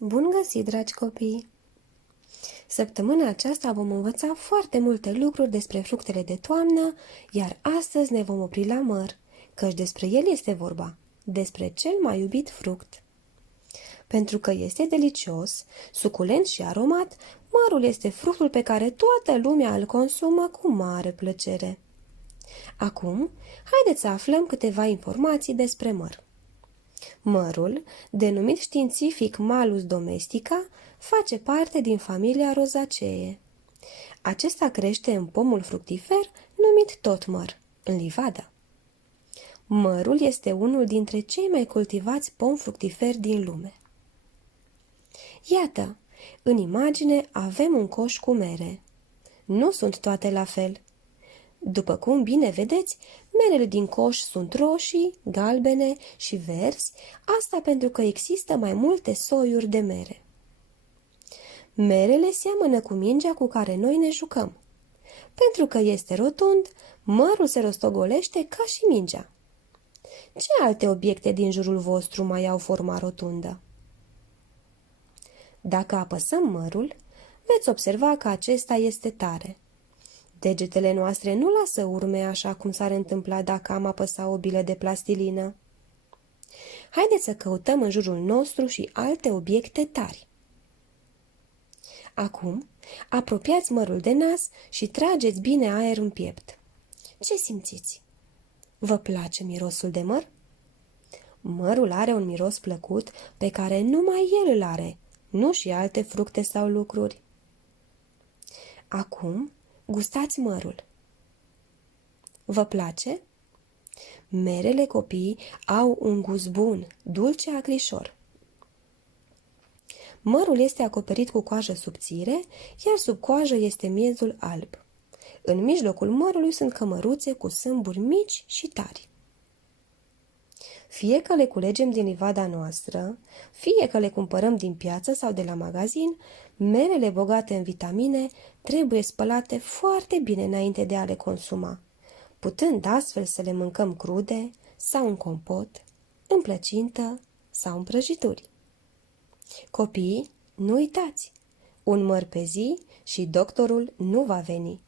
Bun găsit, dragi copii! Săptămâna aceasta vom învăța foarte multe lucruri despre fructele de toamnă, iar astăzi ne vom opri la măr, căci despre el este vorba, despre cel mai iubit fruct. Pentru că este delicios, suculent și aromat, mărul este fructul pe care toată lumea îl consumă cu mare plăcere. Acum, haideți să aflăm câteva informații despre măr. Mărul, denumit științific Malus domestica, face parte din familia Rosaceae. Acesta crește în pomul fructifer numit tot măr, în livadă. Mărul este unul dintre cei mai cultivați pomi fructiferi din lume. Iată, în imagine avem un coș cu mere. Nu sunt toate la fel. După cum bine vedeți, merele din coș sunt roșii, galbene și verzi, asta pentru că există mai multe soiuri de mere. Merele seamănă cu mingea cu care noi ne jucăm. Pentru că este rotund, mărul se rostogolește ca și mingea. Ce alte obiecte din jurul vostru mai au forma rotundă? Dacă apăsăm mărul, veți observa că acesta este tare. Degetele noastre nu lasă urme așa cum s-ar întâmpla dacă am apăsa o bilă de plastilină. Haideți să căutăm în jurul nostru și alte obiecte tari. Acum, apropiați mărul de nas și trageți bine aer în piept. Ce simțiți? Vă place mirosul de măr? Mărul are un miros plăcut pe care numai el îl are, nu și alte fructe sau lucruri. Acum, gustați mărul. Vă place? Merele copiii au un gust bun, dulce acrișor. Mărul este acoperit cu coajă subțire, iar sub coajă este miezul alb. În mijlocul mărului sunt cămăruțe cu sâmburi mici și tari. Fie că le culegem din livada noastră, fie că le cumpărăm din piață sau de la magazin, merele bogate în vitamine trebuie spălate foarte bine înainte de a le consuma, putând astfel să le mâncăm crude sau în compot, în plăcintă sau în prăjituri. Copiii, nu uitați! Un măr pe zi și doctorul nu va veni.